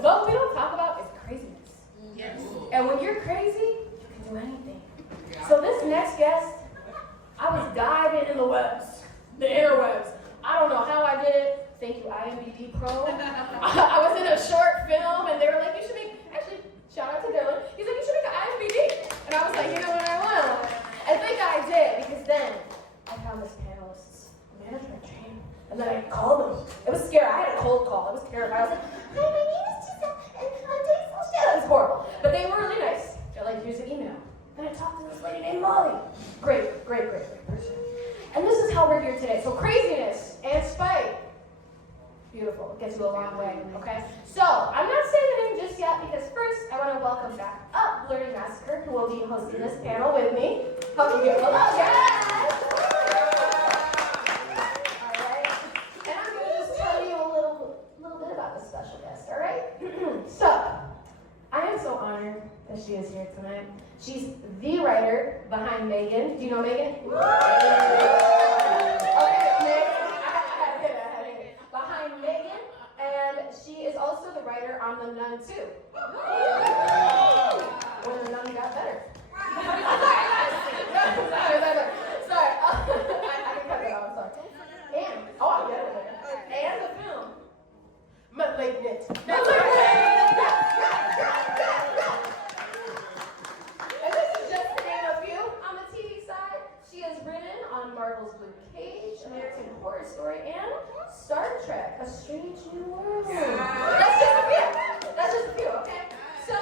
What we don't talk about is craziness. Yes. And when you're crazy, you can do anything. So this next guest, I was diving in the webs, the interwebs. I don't know how I did it. Thank you, IMDb Pro. I was in a short film, and they were like, you should make, actually, shout out to Dylan. He's like, you should make an IMDb. And I was like, you know what, I will. I think I did, because then I found this panelist's management team, and then I called them. It was scary. I had a cold call. It was terrifying. I was like, hi, my name is Giselle, and I'm doing some shit. It was horrible. But they were really nice. They're like, here's an email. And I talked to this lady named Molly. Great person. And this is how we're here today. So craziness and spite. Beautiful. It gets you a long way, okay? So, I'm not saying the name just yet because first I want to welcome back up Blurry Massacre, who will be hosting this panel with me. Hope you give a hello, guys! Alright. And I'm going to just tell you a little bit about this special guest, alright? So, I am so honored that she is here tonight. She's the writer behind Megan. Do you know Megan? Okay, Megan. Behind Megan, and she is also the writer on The Nun 2. When The Nun got better. Sorry. Sorry. I can cut it off, I'm sorry. And, I get it. And the film, Malignant. And this is just to name a few. On the TV side, she has written on Marvel's Luke Cage, American Horror Story, and Star Trek, A Strange New World. That's just a few, okay? So,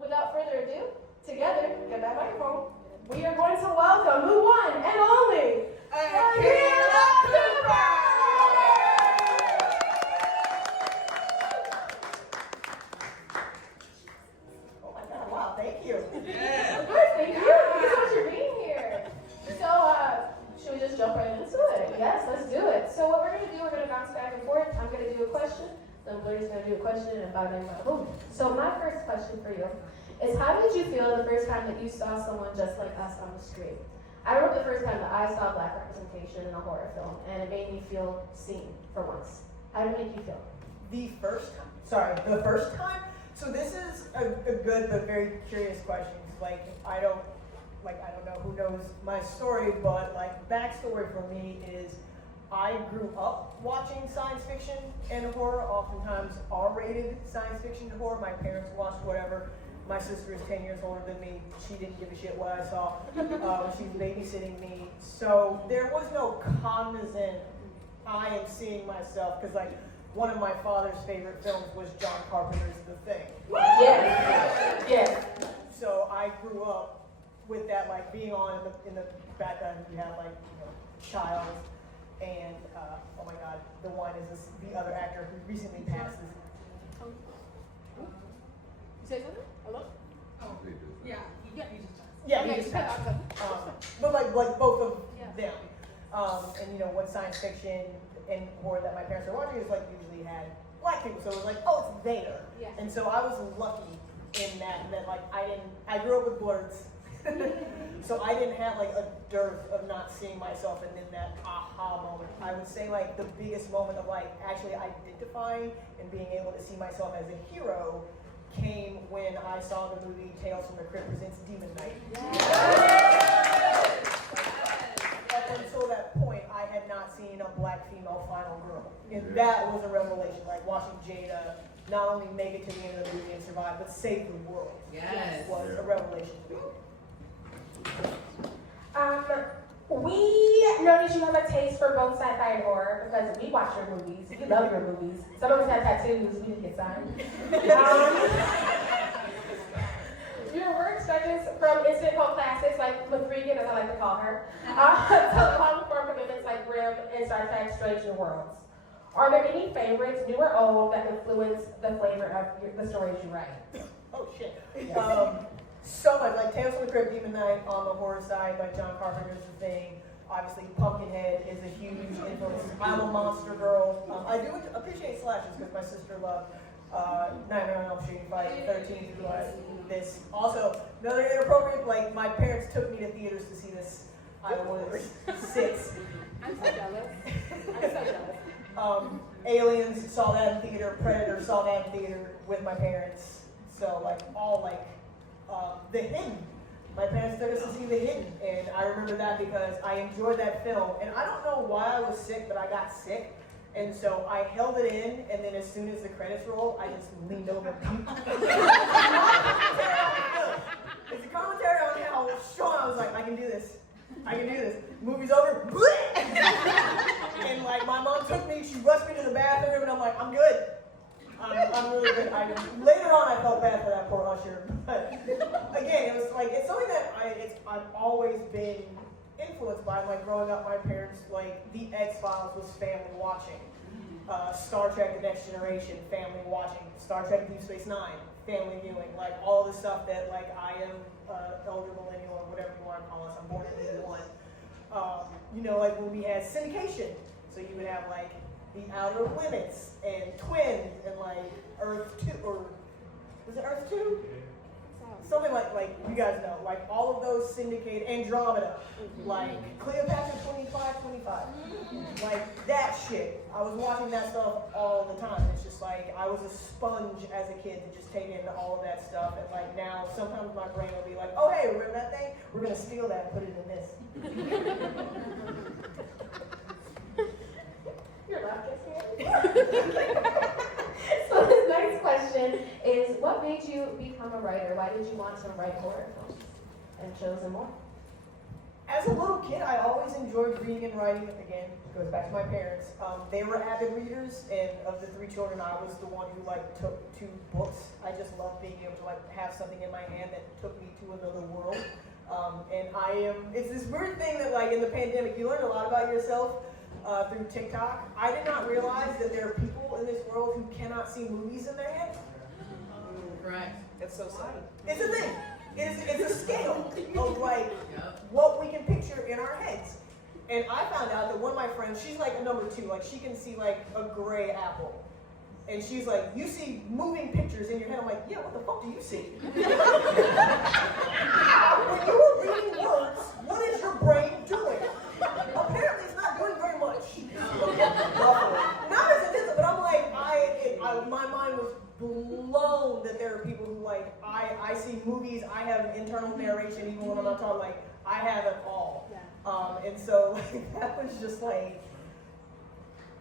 without further ado, together, get that microphone, we are going to welcome the one and only Akela! Oh my God, wow, thank you. Yeah. Of course, thank you. Thank you so much for being here. So, should we just jump right into it? Yes, let's do it. So what we're going to do, we're going to bounce back and forth. I'm going to do a question, then Blurry's going to do a question, and bada bing, bada boom. So my first question for you is, how did you feel the first time that you saw someone just like us on the screen? I remember the first time that I saw Black representation in a horror film, and it made me feel seen for once. How did it make you feel? The first time? So this is a good but very curious question. Like, I don't know who knows my story, but like backstory for me is I grew up watching science fiction and horror, oftentimes R-rated science fiction and horror. My parents watched whatever. My sister is 10 years older than me. She didn't give a shit what I saw when she was babysitting me. So there was no cognizant, I am seeing myself, because like one of my father's favorite films was John Carpenter's The Thing. Yeah. So I grew up with that, like being on in the background. You have like, Child, and oh my God, the one is the other actor who recently passed. You say something? Hello? Yeah, you just Yeah, Okay, he just cut passed. off. But like both of Yeah. them. And what science fiction and horror that my parents were watching is like usually had black people, so it was like, oh, it's there. Yeah. And so I was lucky in that like I grew up with blurs. So I didn't have like a dearth of not seeing myself, and then that aha moment. I would say like the biggest moment of like actually identifying and being able to see myself as a hero came when I saw the movie Tales from the Crypt Presents Demon Knight. Up until that point, I had not seen a black female final girl. And that was a revelation, like watching Jada not only make it to the end of the movie and survive, but save the world. Yes. Was a revelation to me. We know that you have a taste for both sci-fi and horror because we watch your movies. We love your movies. Some of us have tattoos. We didn't get signed. Your work stretches from instant cult classics like McFreegan, as I like to call her, to long-form commitments like Grimm and Star Trek: Strange New Worlds. Are there any favorites, new or old, that influence the flavor of the stories you write? Oh shit. So much, like Tales from the Crypt, Demon Knight on the horror side, like John Carpenter's The Thing. Obviously, Pumpkinhead is a huge influence. I'm a monster girl. I do appreciate slashes because my sister loved Nightmare on Elm Street, Friday the 13th, this. Also, another inappropriate, like my parents took me to theaters to see this. I was 6. I'm so jealous. I'm so jealous. Aliens, saw that in theater. Predator, saw that in theater with my parents. So like all like The Hidden. My parents took us to see The Hidden, and I remember that because I enjoyed that film. And I don't know why I was sick, but I got sick. And so I held it in, and then as soon as the credits rolled, I just leaned over. It's a commentary on how Sean, I was like, I can do this. I can do this. Movie's over. And like my mom took me, she rushed me to the bathroom, and I'm like, I'm good. I'm really good. Later on, I felt bad for that poor usher. But again, it was like, it's something that I've always been influenced by. Like growing up, my parents, like the X-Files was family watching. Star Trek The Next Generation, family watching. Star Trek Deep Space Nine, family viewing. Like all the stuff that like I am elder millennial or whatever you want to call us. I'm born in 81. You know, like when we had syndication. So you would have like The Outer Limits and Twins and like Earth 2, or was it Earth 2? Something like you guys know, like all of those syndicated, Andromeda, like Cleopatra 25, like that shit. I was watching that stuff all the time. It's just like I was a sponge as a kid to just take in all of that stuff, and like now sometimes my brain will be like, oh hey, remember that thing? We're gonna steal that and put it in this. You're laughing. So this next question is, what made you become a writer? Why did you want to write horror films and shows and more? As a little kid, I always enjoyed reading and writing. Again, it goes back to my parents. They were avid readers, and of the 3 children, I was the one who like took to books. I just loved being able to like have something in my hand that took me to another world. And it's this weird thing that like in the pandemic, you learn a lot about yourself through TikTok. I did not realize that there are people in this world who cannot see movies in their head. Right. It's so sad. It's a thing. It's a scale of like what we can picture in our heads. And I found out that one of my friends, she's like a number 2, like she can see like a gray apple. And she's like, you see moving pictures in your head. I'm like, yeah, what the fuck do you see? When you are reading words, what is your brain doing? Apparently it's not doing very much. Not as it is, but I'm like, my mind was blown that there are people who like, I see movies, I have internal narration even when I'm not talking, like, I have it all. And so like, that was just like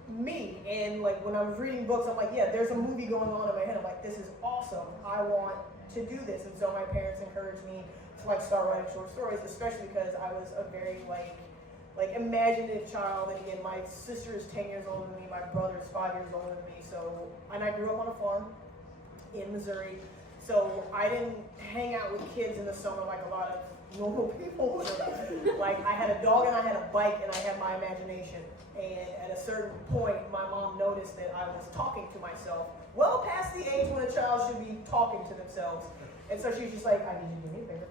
me. And like when I was reading books, I'm like, yeah, there's a movie going on in my head. I'm like, this is awesome. I want to do this. And so my parents encouraged me to like start writing short stories, especially because I was a very like imaginative child. And again, my sister is 10 years older than me, my brother is 5 years older than me. So, and I grew up on a farm in Missouri. So I didn't hang out with kids in the summer like a lot of normal people. Like I had a dog and I had a bike and I had my imagination. And at a certain point, my mom noticed that I was talking to myself well past the age when a child should be talking to themselves. And so she was just like, I need you to do me a favor.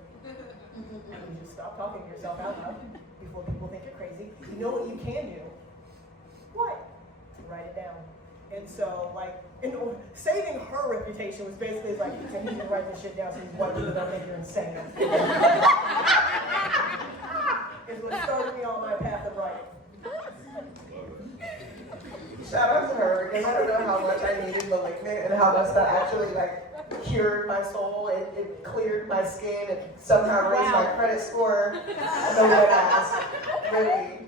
You need to stop talking to yourself out loud before people think you're crazy. You know what you can do? What? Write it down. And so, like, saving her reputation was basically like, I need you to write this shit down so these white people don't think you're insane. Is what started me on my path of writing. Shout out to her, because I don't know how much I needed malignant and how much that actually like cured my soul. It cleared my skin and somehow raised my credit score. No one asked, really.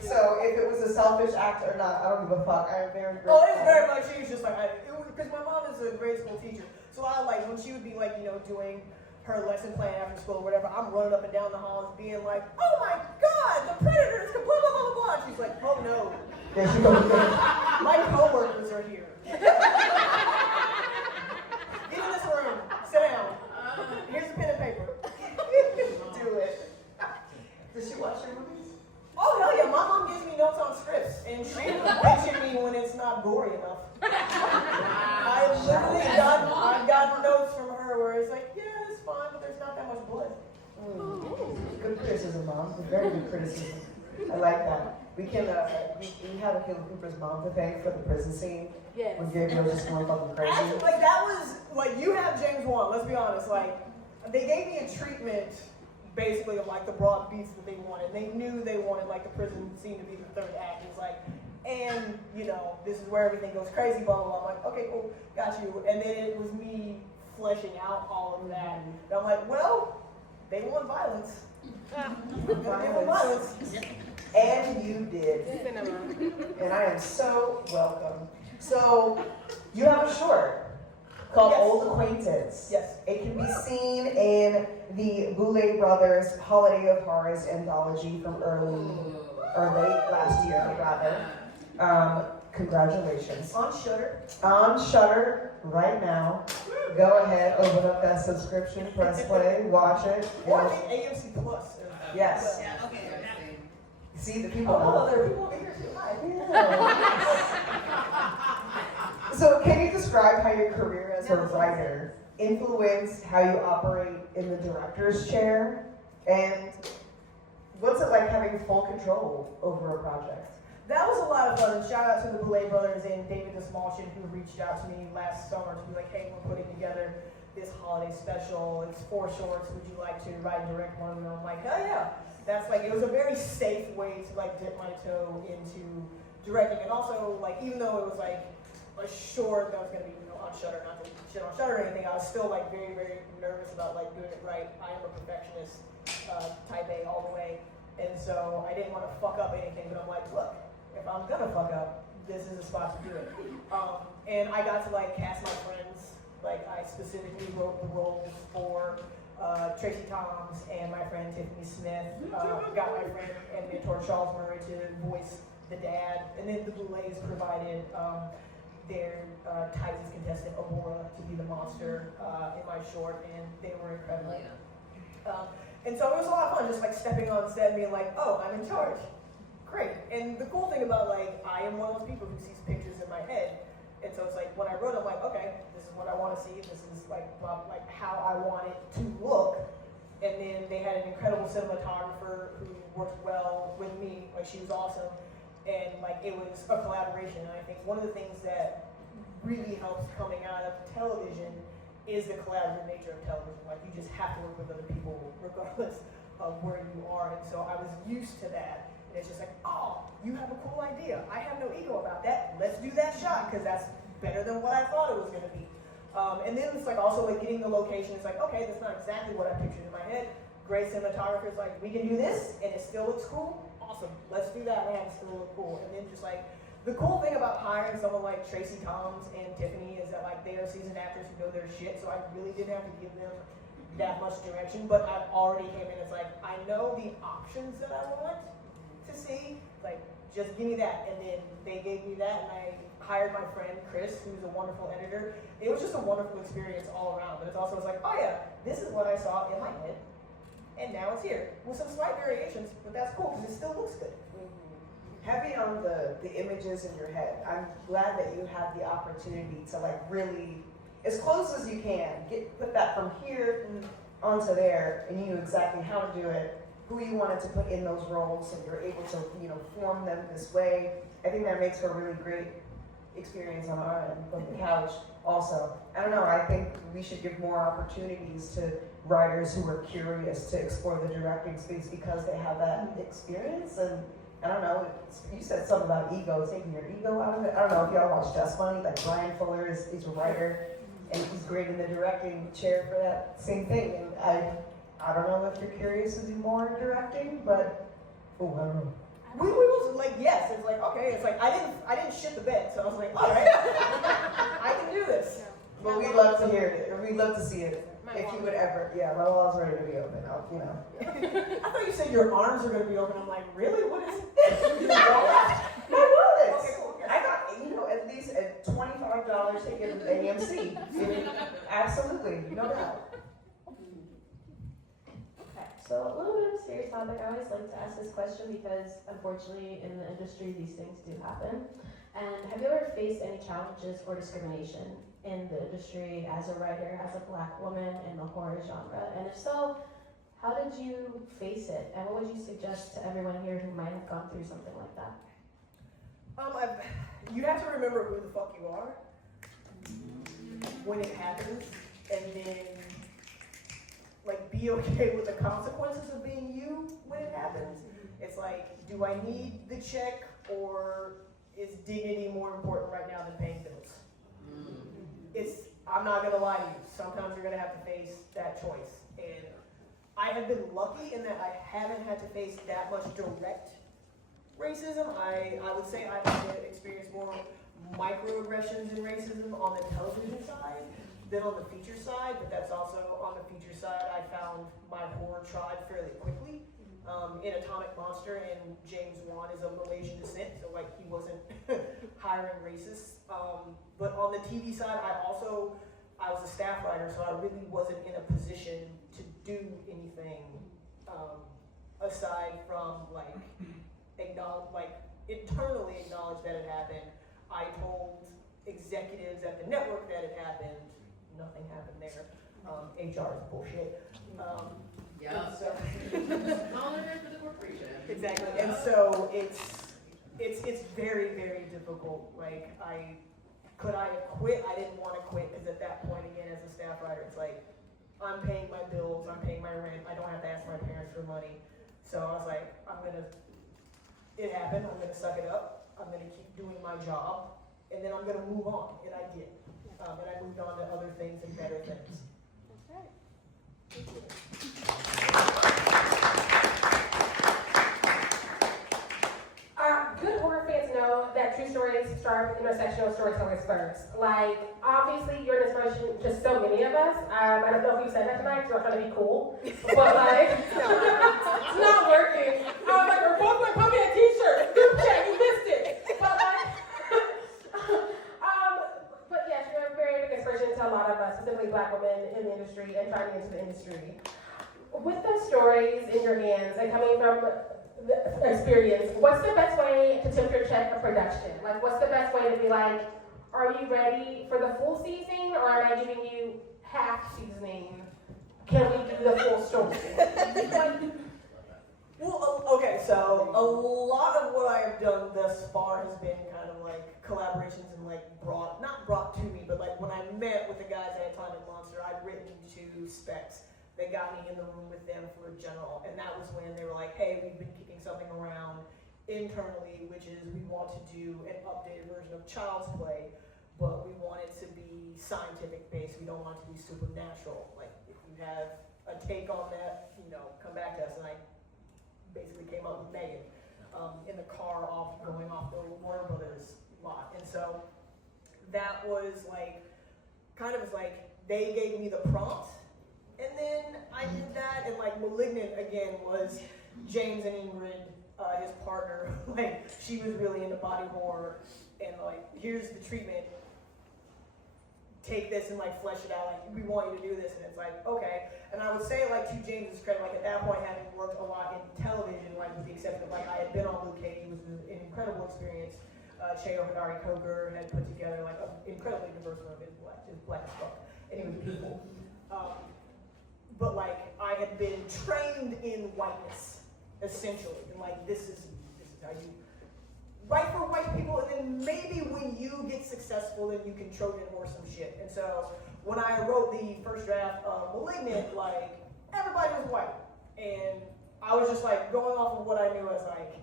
So if it was a selfish act or not, I don't give a fuck. I am very grateful. Oh, it's very much. She was just like, because my mom is a grade school teacher, so I like when she would be like, you know, doing her lesson plan after school or whatever, I'm running up and down the halls being like, oh my God, the predators, blah, blah, blah, blah, blah. She's like, oh no. Yeah, she goes, My coworkers are here. Get in this room. Sit down. Here's a pen and paper. do it. Does she watch your movies? Oh, hell yeah. My mom gives me notes on scripts, and she will bitch at me when it's not gory enough. I've gotten notes from her where it's like, yeah, it's fine, but there's not that much blood. Good criticism, Mom. Very good criticism. I like that. We can, we have Akela Cooper's mom to thank for the prison scene. Yes. When Gabriel was just going fucking crazy. Actually, like that was, like you have James Wan, let's be honest, like they gave me a treatment basically of like the broad beats that they wanted. They knew they wanted like the prison scene to be the third act. It's like and this is where everything goes crazy, blah, blah, blah. I'm like, okay, cool, got you. And then it was me fleshing out all of that. And I'm like, well, they want violence. I'm gonna give them violence. And you did. And I am so welcome. So, you have a short called Yes. Old Acquaintance. Yes. It can be seen in the Boulay Brothers Holiday of Horrors anthology from early or late last year, rather. Congratulations. On Shudder. On Shudder right now. Go ahead, open up that subscription, press play, watch it. Or I think AMC Plus. Yes. Yeah, okay. See the people. Oh, there are people over here too. Hi. So, can you describe how your career as a writer influenced how you operate in the director's chair? And what's it like having full control over a project? That was a lot of fun. And shout out to the Boulay Brothers and David DeSmalchin, who reached out to me last summer to be like, hey, we're putting together this holiday special. It's 4 shorts. Would you like to write and direct one of them? I'm like, oh yeah. That's like, it was a very safe way to like dip my toe into directing. And also, like, even though it was like a short that was gonna be, on Shudder, not to shit on Shudder or anything, I was still like very, very nervous about like doing it right. I am a perfectionist, type A all the way. And so I didn't want to fuck up anything, but I'm like, look, if I'm gonna fuck up, this is the spot to do it. And I got to like cast my friends. Like I specifically wrote the roles for Tracy Toms and my friend Tiffany Smith. Got my friend and mentor Charles Murray to voice the dad, and then the Boulays provided their Titans contestant Aurora to be the monster in my short, and they were incredible. And so it was a lot of fun, just like stepping on set and being like, oh, I'm in charge. Great. And the cool thing about like, I am one of those people who sees pictures in my head. And so it's like, when I wrote it, I'm like, okay, this is what I want to see. This is like how I want it to look. And then they had an incredible cinematographer who worked well with me. Like, she was awesome. And like, it was a collaboration. And I think one of the things that really helps coming out of television is the collaborative nature of television. Like, you just have to work with other people regardless of where you are. And so I was used to that. And it's just like, oh, you have a cool idea. I have no ego about that. Let's do that shot, because that's better than what I thought it was going to be. And then it's like also like getting the location. It's like, okay, that's not exactly what I pictured in my head. Great cinematographer's like, we can do this, and it still looks cool. Awesome, let's do that, and it still look cool. And then just like, the cool thing about hiring someone like Tracy Toms and Tiffany is that like they are seasoned actors who know their shit, so I really didn't have to give them that much direction, but I've already came in, it's like, I know the options that I want to see, like, just give me that. And then they gave me that, and I hired my friend Chris, who's a wonderful editor. It was just a wonderful experience all around, but it's also, it's like, oh yeah, this is what I saw in my head, and now it's here, with some slight variations, but that's cool, because it still looks good. Heavy on the images in your head. I'm glad that you had the opportunity to like really, as close as you can, put that from here onto there, and you knew exactly how to do it, who you wanted to put in those roles, and you're able to, form them this way. I think that makes for a really great experience on our end from the couch also. I don't know, I think we should give more opportunities to writers who are curious to explore the directing space because they have that experience. And I don't know, you said something about ego, taking your ego out of it. I don't know if y'all watch Just Money, like Brian Fuller is a writer, and he's great in the directing chair for that same thing. And I don't know if you're curious to do more directing, but I don't know. We was like, yes, it's like, okay, it's like, I didn't shit the bed, so I was like, all right, I can do this. But we'd love to hear it, or we'd love to see it, if you would ever, my wall's ready to be open, I thought you said your arms are gonna be open. I'm like, really? What is it? My wallet. Okay, cool. I got, at least a $25 ticket to AMC. Absolutely, no doubt. Okay, so a little bit of a serious topic. I always like to ask this question because unfortunately in the industry these things do happen. And have you ever faced any challenges or discrimination in the industry as a writer, as a Black woman in the horror genre? And if so, how did you face it? And what would you suggest to everyone here who might have gone through something like that? You have to remember who the fuck you are when it happens, and then like be okay with the consequences of being you when it happens. It's like, do I need the check, or is dignity more important right now than paying bills? I'm not gonna lie to you, sometimes you're gonna have to face that choice. And I have been lucky in that I haven't had to face that much direct racism. I would say I've had to experience more microaggressions and racism on the television side than on the feature side, but that's also on the feature side I found my horror tribe fairly quickly. In Atomic Monster, and James Wan is of Malaysian descent, so like he wasn't hiring racists. But on the TV side, I was a staff writer, so I really wasn't in a position to do anything aside from internally acknowledge that it happened. I told executives at the network that it happened. Nothing happened there. HR is bullshit. Yeah. So, Smaller for the corporation. exactly, and so it's very, very difficult. Like, could I have quit? I didn't want to quit, because at that point, again, as a staff writer, it's like, I'm paying my bills, I'm paying my rent, I don't have to ask my parents for money. So I was like, it happened, I'm gonna suck it up, I'm gonna keep doing my job, and then I'm gonna move on, and I did. And I moved on to other things and better things. That's right. Thank you. Good horror fans know that true stories start with intersectional storytellers first. Like, obviously, you're an inspiration to so many of us. I don't know if you said that tonight, because we're trying to be cool. But, like, it's not working. I was like, we're both like, put me a t-shirt. Group chat, you missed it. But, like, but yes, you're a very big inspiration to a lot of us, specifically Black women in the industry and trying to get into the industry. With those stories in your hands and coming from the experience, what's the best way to temperature check a production? Like, what's the best way to be like, are you ready for the full season, or am I giving you half seasoning? Can we do the full story? Well, okay, so a lot of what I have done thus far has been kind of like collaborations and like not brought to me, but like when I met with the guys at Atomic Monster, I'd written to specs. They got me in the room with them for a general, and that was when they were like, hey, we've been kicking something around internally, which is we want to do an updated version of Child's Play, but we want it to be scientific based. We don't want it to be supernatural. Like, if you have a take on that, come back to us. And I basically came up with Megan in the car going off the Warner Brothers lot. And so that was like, kind of was like, they gave me the prompt, and then I did that, and like Malignant again was James and Ingrid, his partner. Like, she was really into body horror, and like, here's the treatment. Take this and like flesh it out. Like, we want you to do this, and it's like, okay. And I would say, like, to James's credit, like at that point, having worked a lot in television, like with the exception of like I had been on Luke Cage, was an incredible experience. Cheo Hodari Coker had put together like an incredibly diverse room. Is black as fuck, and it was beautiful. But like, I had been trained in whiteness, essentially, and like this is how you write for white people, and then maybe when you get successful, then you can Trojan horse some shit. And so when I wrote the first draft of Malignant, like everybody was white, and I was just like going off of what I knew. I was like,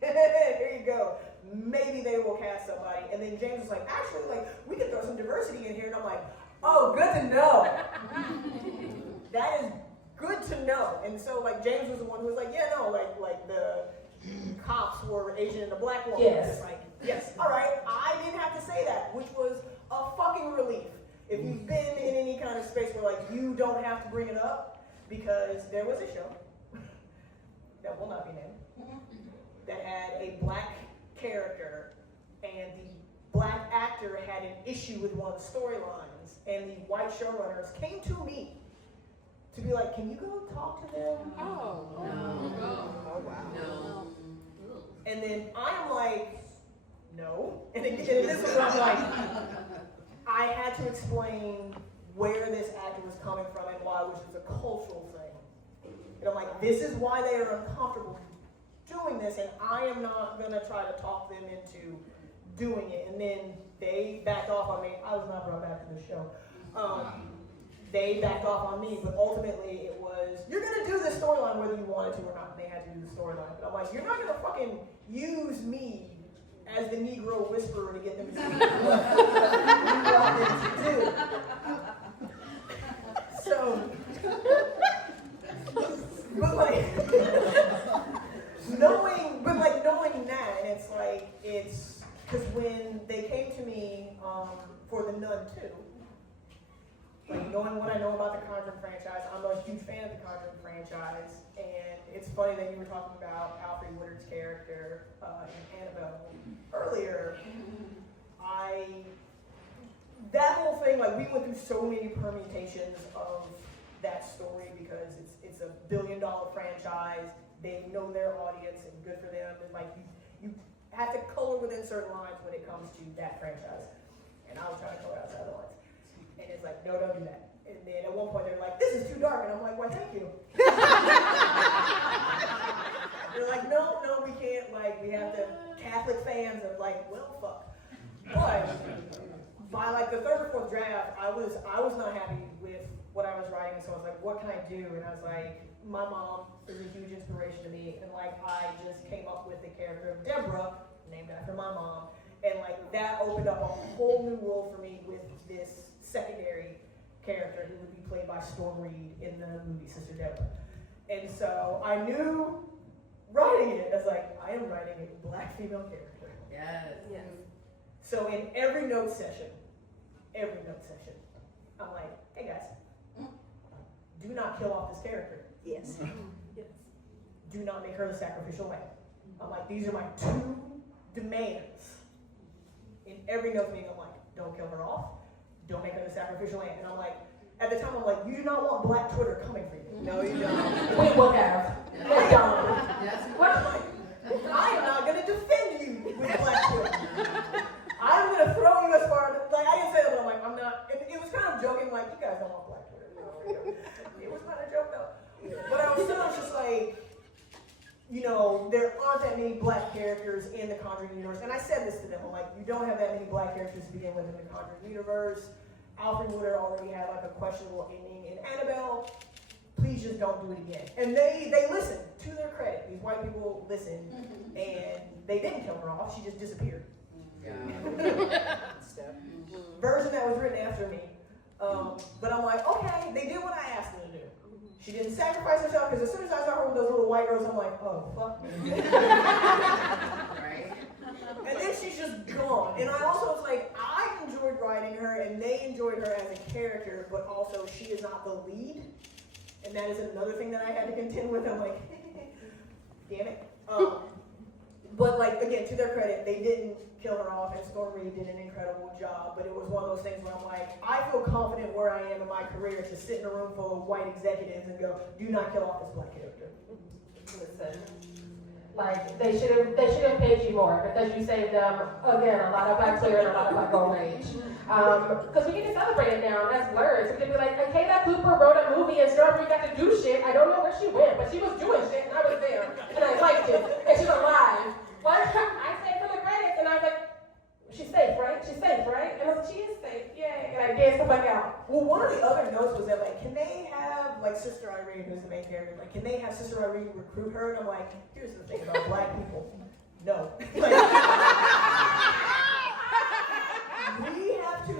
here you go. Maybe they will cast somebody. And then James was like, actually, like we could throw some diversity in here, and I'm like, oh, good to know. That is good to know. And so like James was the one who was like, yeah, no, like the cops were Asian and a black woman. Yes. It's like, yes, all right, I didn't have to say that, which was a fucking relief. If you've been in any kind of space where like you don't have to bring it up, because there was a show that will not be named that had a black character, and the black actor had an issue with one of the storylines, and the white showrunners came to me to be like, can you go talk to them? Oh. No. Oh, wow. No. And then I'm like, no. And this is what I'm like, I had to explain where this actor was coming from and why, which is a cultural thing. And I'm like, this is why they are uncomfortable doing this, and I am not gonna try to talk them into doing it. And then they backed off on me. I was not brought back to the show. They backed off on me, but ultimately it was, you're gonna do this storyline whether you wanted to or not. And they had to do the storyline. But I'm like, you're not gonna fucking use me as the Negro whisperer to get them to do what we want them to do. So, but like, knowing that, and it's, because when they came to me for The Nun 2, like knowing what I know about the Conjuring franchise, I'm a huge fan of the Conjuring franchise, and it's funny that you were talking about Alfred Woodard's character in Annabelle earlier. That whole thing, like we went through so many permutations of that story because it's a $1 billion franchise. They know their audience, and good for them. And like you have to color within certain lines when it comes to that franchise. And I was trying to color outside the lines. And it's like, no, don't do that. And then at one point they're like, this is too dark. And I'm like, why, thank you. They're like, no, we can't. Like, we have to, Catholic fans are like, well, fuck. But by like the third or fourth draft, I was not happy with what I was writing. And so I was like, what can I do? And I was like, my mom is a huge inspiration to me. And like, I just came up with the character of Deborah, named after my mom. And like, that opened up a whole new world for me with this secondary character who would be played by Storm Reed in the movie Sister Deborah. And so I knew writing it, I was like, I am writing a black female character. Yes. So in every note session, I'm like, hey guys, do not kill off this character. Yes. Do not make her the sacrificial lamb. I'm like, these are my 2 demands. In every note meeting, I'm like, don't kill her off. Don't make her the sacrificial lamb. And I'm like, at the time, I'm like, you do not want Black Twitter coming for you. No, you don't. We would have. Let's go. Yes. What? I am not going to defend you with Black Twitter. I'm going to throw you as far as, like, I didn't say that, but I'm like, I'm not. It was kind of joking, like, you guys don't want Black Twitter. It was kind of a joke, though. But I was still just like, you know, there aren't that many black characters in the Conjuring universe. And I said this to them, I'm like, you don't have that many black characters to begin with in the Conjuring universe. Alfred Woodard already had like a questionable ending in Annabelle. Please just don't do it again. And they listened, to their credit. These white people listened, and they didn't kill her off, she just disappeared. Yeah. Version that was written after me. But I'm like, okay, they did what I asked them to do. She didn't sacrifice herself, because as soon as I saw her with those little white girls, I'm like, oh, fuck me. Right. And then she's just gone. And I also was like, I enjoyed writing her, and they enjoyed her as a character, but also she is not the lead. And that is another thing that I had to contend with. I'm like, damn it. But like, again, to their credit, they didn't kill her off, and Storm Reed did an incredible job. But it was one of those things where I'm like, I feel confident where I am in my career to sit in a room full of white executives and go, do not kill off this black character. Listen, like they should have paid you more because you saved them again a lot of black clear and a lot of black gold rage. Because we get to celebrate it now, and that's words. We can be like, Akela Cooper wrote a movie and Storm Reed got to do shit. I don't know where she went, but she was doing shit, and I was there, and I liked it, and she's alive. But I stayed for the credits, and I was like, she's safe, right? She's safe, right? And I was like, she is safe, yay! And I danced the fuck out. Well, one of the other notes was that, like, can they have, like, Sister Irene, who's the main character, like, can they have Sister Irene recruit her? And I'm like, here's the thing about black people. No. Like, we have to,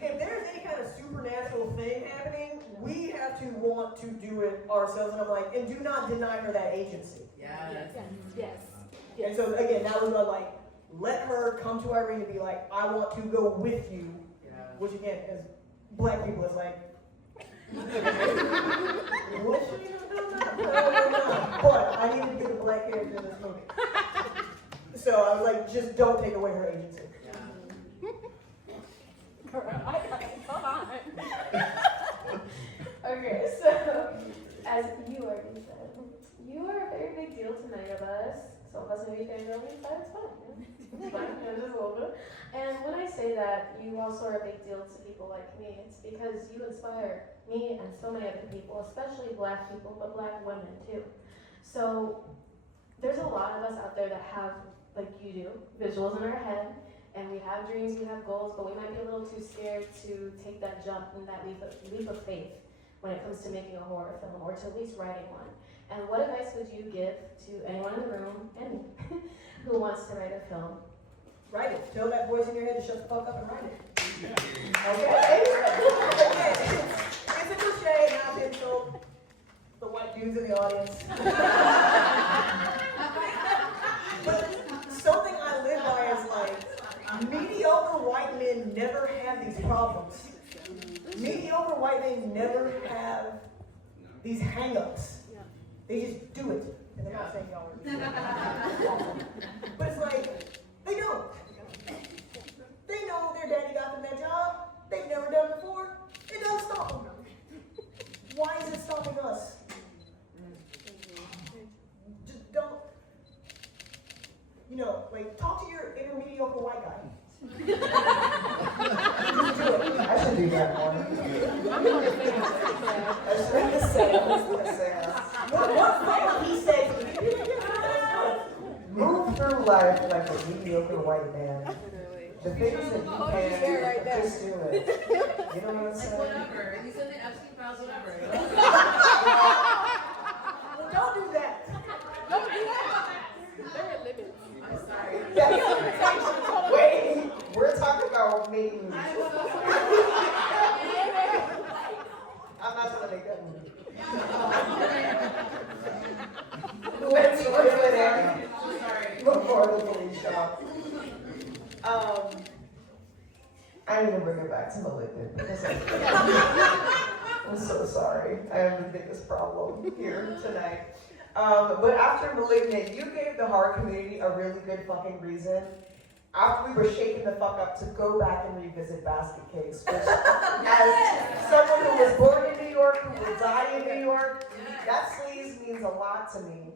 if there's any kind of supernatural thing happening, we have to want to do it ourselves. And I'm like, and do not deny her that agency. Yes. And so, again, that was like, let her come to Irene and be like, I want to go with you. Yeah. Which, again, as black people, is like, what should you have done that? No. But I need to get a black character in this movie. So I was like, just don't take away her agency. Okay, so as you already said, you are a very big deal to many of us. Some of us may be fangirling, but it's fine. It's fine, it's just a little bit. And when I say that you also are a big deal to people like me, it's because you inspire me and so many other people, especially black people, but black women too. So there's a lot of us out there that have, like you do, visuals in our head, and we have dreams, we have goals, but we might be a little too scared to take that jump and that leap of faith when it comes to making a horror film, or to at least writing one. And what advice would you give to anyone in the room, and who wants to write a film Write it. Tell that voice in your head to shut the fuck up and write it. Okay? It's a cliche, not to insult the white dudes in the audience. But something I live by is like, mediocre white men never have these problems. Mediocre white men never have these hang-ups. They just do it. And they're not saying y'all are. But it's like, they don't. They know their daddy got them that job. They've never done it before. It doesn't stop them. Why is it stopping us? Just don't, like, talk to your inner mediocre white guy. Just do it. I should do that more. I should say What he said, move through life like a mediocre white man. The things that you can, just do it. You know what I'm saying? Like whatever. You said the Epstein files, whatever. well, don't do that. Don't do that. There are limits. I'm sorry. Wait, we're talking about making movies. I'm so sorry. I'm not trying to make that movie. I'm Sorry. sorry. Before the police shop. I need to bring it back to Malignant because I'm so sorry. I am the biggest problem here tonight. But after Malignant, you gave the horror community a really good fucking reason. After we were shaken the fuck up to go back and revisit Basket Case, which as someone who was born in New York, who will die in New York, that sleaze means a lot to me.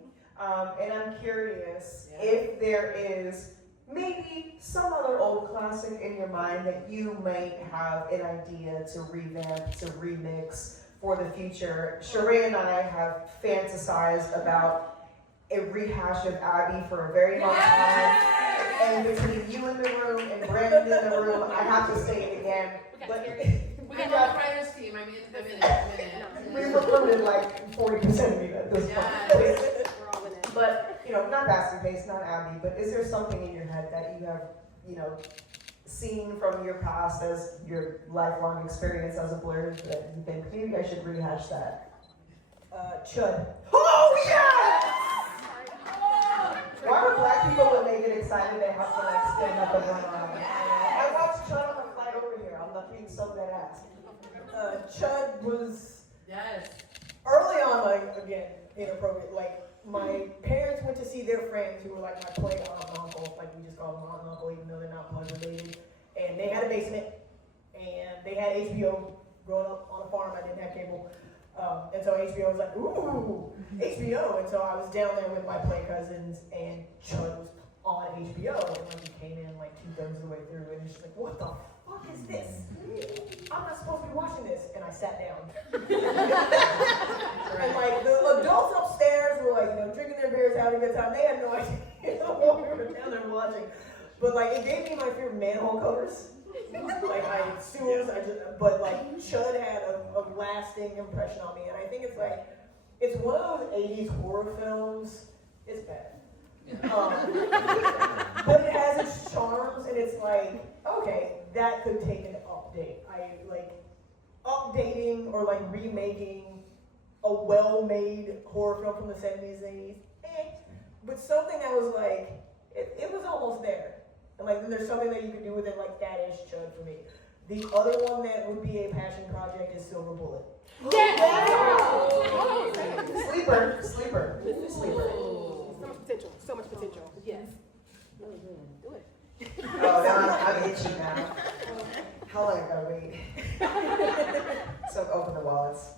And I'm curious if there is maybe some other old classic in your mind that you might have an idea to revamp, to remix for the future. Sheree and I have fantasized about a rehash of Abby for a very long time. And between you in the room and Brandon in the room, I have to say it again. But We got the writers team. I'm in it. we recruited like 40% of you at this point. But, not Basket Case, not Abby, but is there something in your head that you have, seen from your past as your lifelong experience as a blur that you think maybe I should rehash that? Chud. Oh, yes! Why do black people, when they get excited, they have to like stand up and run around? I watched Chud on the flight over here. I'm not being so dead ass. Chud was Yes. early on, again, inappropriate. My parents went to see their friends who were like my play aunt and uncle, like we just call them aunt and uncle, even though they're not blood related. And they had a basement, and they had HBO. Growing up on a farm, I didn't have cable. And so HBO was like, ooh, HBO. And so I was down there with my play cousins, and Chud was on HBO. And he came in like 2/3 of the way through, and he's just like, what the fuck is this? I'm not supposed to be watching this. And I sat down. And the adults upstairs were drinking their beers, having a good time. They had no idea what we were down there watching. But it gave me my favorite manhole covers. Chud had a lasting impression on me, and I think it's one of those 80s horror films. It's bad. But it has its charms, and it's okay, that could take an update. Updating or remaking a well-made horror film from the 70s and 80s, but something that was it was almost there. And then there's something that you could do with it that is Chud for me. The other one that would be a passion project is Silver Bullet. Yes! Sleeper. So much potential. Yes. Do it. Oh, now I'm itchy now. How long I gotta wait? So open the wallets.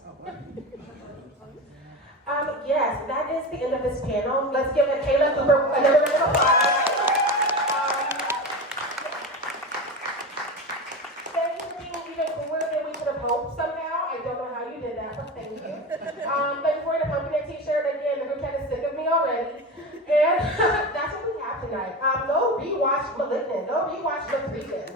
Yes, that is the end of this panel. Let's give Akela Cooper another round of applause. Thank you for being even cooler than we could have hoped somehow. I don't know how you did that, but thank you. Thank you for the pumpkin t-shirt again. The group chat is sick of me already. And that's what we have tonight. Go rewatch Malignant. Go rewatch The Freakers.